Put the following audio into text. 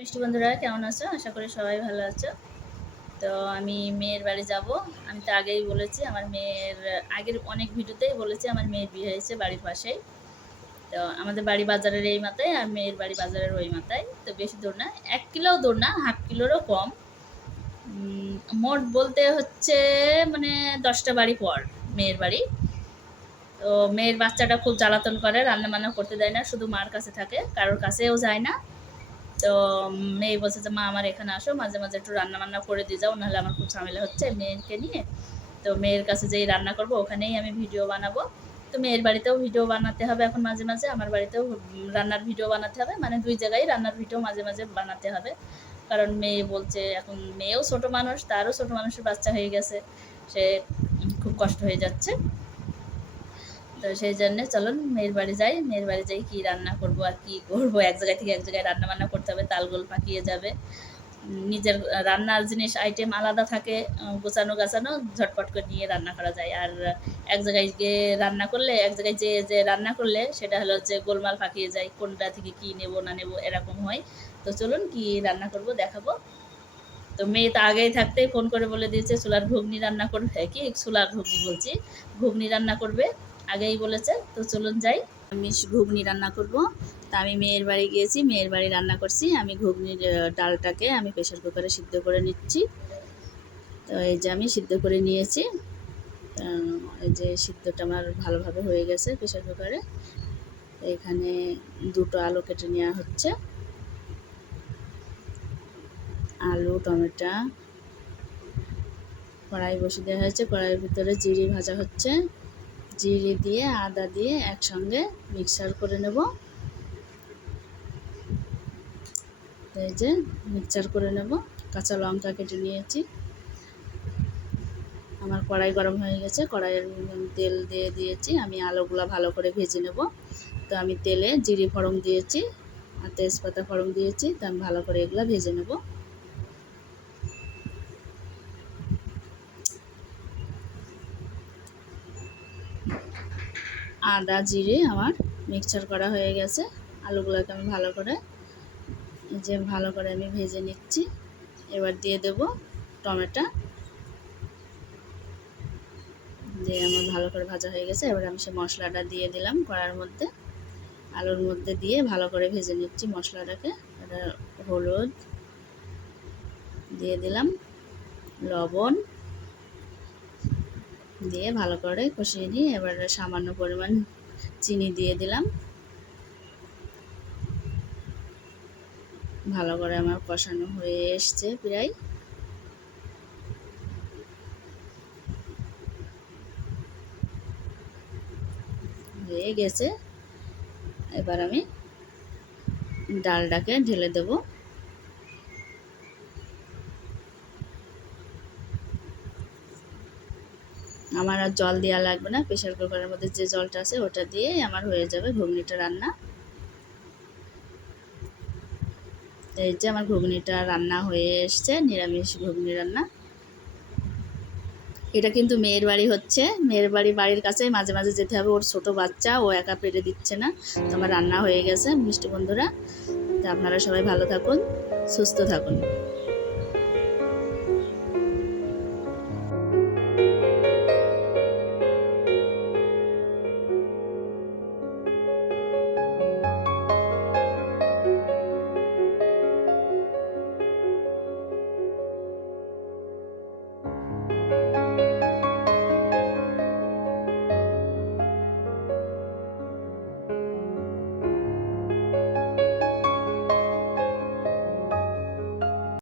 মিষ্টি বন্ধুরা কেমন আছো? আশা করি সবাই ভালো আছো। তো আমি মেয়ের বাড়ি যাব। আমি তো আগেই বলেছি আমার মেয়ের আগের অনেক ভিডিওতেই বলেছি আমার মেয়ের বিয়ে হয়েছে বাড়ির পাশেই। তো আমাদের বাড়ি বাজারের এই মাথায় আর মেয়ের বাড়ি বাজারের ওই মাথায়। তো বেশি দূর না, ১ কিলোও দূর না, হাফ কিলোরও কম। মোট বলতে হচ্ছে মানে ১০টা বাড়ি পর মেয়ের বাড়ি। তো মেয়ের বাচ্চাটা খুব জ্বালাতন করে, রান্না-বান্না করতে দেয় না, শুধু মার কাছে থাকে, কারোর কাছেও যায় না। তো মেয়ে বলছে যে মা আমার এখানে আসো, মাঝে মাঝে একটু রান্না বান্না করে দিয়ে যাও, নাহলে আমার খুব ঝামেলা হচ্ছে মেয়েকে নিয়ে। তো মেয়ের কাছে যেই রান্না করব ওখানেই আমি ভিডিও বানাবো। তো মেয়ের বাড়িতেও ভিডিও বানাতে হবে এখন মাঝে মাঝে, আমার বাড়িতেও রান্নার ভিডিও বানাতে হবে, মানে দুই জায়গায় রান্নার ভিডিও মাঝে মাঝে বানাতে হবে। কারণ মেয়ে বলছে, এখন মেয়েও ছোট মানুষ, তারও ছোট মানুষের বাচ্চা হয়ে গেছে, সে খুব কষ্ট হয়ে যাচ্ছে। তো সেই জন্যে চলুন মেয়ের বাড়ি যাই, মেয়ের বাড়ি যাই কী রান্না করব আর কি করব, এক জায়গায় থেকে এক জায়গায় রান্না বান্না করতে হবে, তালগোল পাকিয়ে যাবে। নিজের রান্নার জিনিস আইটেম আলাদা থাকে, গোছানো গাছানো ঝটপট করে নিয়ে রান্না করা যায়। আর এক জায়গায় গিয়ে রান্না করলে, এক জায়গায় যে রান্না করলে সেটা হলো যে গোলমাল পাকিয়ে যায়, কোনটা থেকে কী নেব না নেব এরকম হয়। তো চলুন কি রান্না করব দেখাবো। তো মেয়ে তো আগেই থাকতেই ফোন করে বলে দিয়েছে চুলার ঘুগনি রান্না করবে, কি চুলার ঘুগনি বলছি, ঘুগনি রান্না করবে, আগেই বলেছে। তো চলুন যাই, আমি ঘুগনি রান্না করব। তা আমি মেয়ের বাড়ি গিয়েছি, মেয়ের বাড়ি রান্না করছি। আমি ঘুগনির ডালটাকে আমি প্রেশার কুকারে সিদ্ধ করে নিচ্ছি। তো এই যে আমি সিদ্ধ করে নিয়েছি। এই যে সিদ্ধটা আমার ভালোভাবে হয়ে গেছে প্রেশার কুকারে। এখানে দুটো আলু কেটে নেওয়া হচ্ছে, আলু টমেটো। কড়াই বসিয়ে দেওয়া হয়েছে, কড়াইয়ের ভিতরে জিরে ভাজা হচ্ছে, জিরে দিয়ে আদা দিয়ে একসঙ্গে মিক্সার করে নেব। এই যে মিক্সচার করে নেব, কাঁচা লঙ্কা কেটে নিয়েছি। আমার কড়াই গরম হয়ে গেছে, কড়াইয়ের তেল দিয়ে দিয়েছি, আমি আলুগুলো ভালো করে ভেজে নেব। তো আমি তেলে জিরে ফোড়ন দিয়েছি আর তেজপাতা ফোড়ন দিয়েছি, তো আমি ভালো করে এগুলো ভেজে নেব। আদা জিরে আমার মিক্সচার করা হয়ে গেছে, আলুগুলোকে আমি ভালো করে আমি ভেজে নিচ্ছি। এবার দিয়ে দেব টমেটো, যে আমার ভালো করে ভাজা হয়ে গেছে। এবার আমি সে মশলাটা দিয়ে দিলাম কড়ার মধ্যে, আলুর মধ্যে দিয়ে ভালো করে ভেজে নিচ্ছি মশলাটাকে। এটা হলুদ দিয়ে দিলাম, লবণ দিয়ে ভালো করে কষিয়ে নিয়ে এবার সামান্য পরিমাণ চিনি দিয়ে দিলাম। ভালো করে আমার কষানো হয়ে এসছে, প্রায় হয়ে গেছে। এবার আমি ডালটাকে ঢেলে দেব। আমার আর জল দেওয়া লাগবে না, প্রেশার কুকারের মধ্যে যে জলটা আছে ওটা দিয়ে আমার হয়ে যাবে ঘুগনিটা রান্না। এই যে আমার ঘুগনিটা রান্না হয়ে এসছে, নিরামিষ ঘুগনি রান্না। এটা কিন্তু মেয়ের বাড়ি হচ্ছে, মেয়ের বাড়ির কাছে মাঝে মাঝে যেতে হবে, ওর ছোট বাচ্চা, ও একা পেরে দিচ্ছে না। তো আমার রান্না হয়ে গেছে মিষ্টি বন্ধুরা। তো আপনারা সবাই ভালো থাকুন, সুস্থ থাকুন।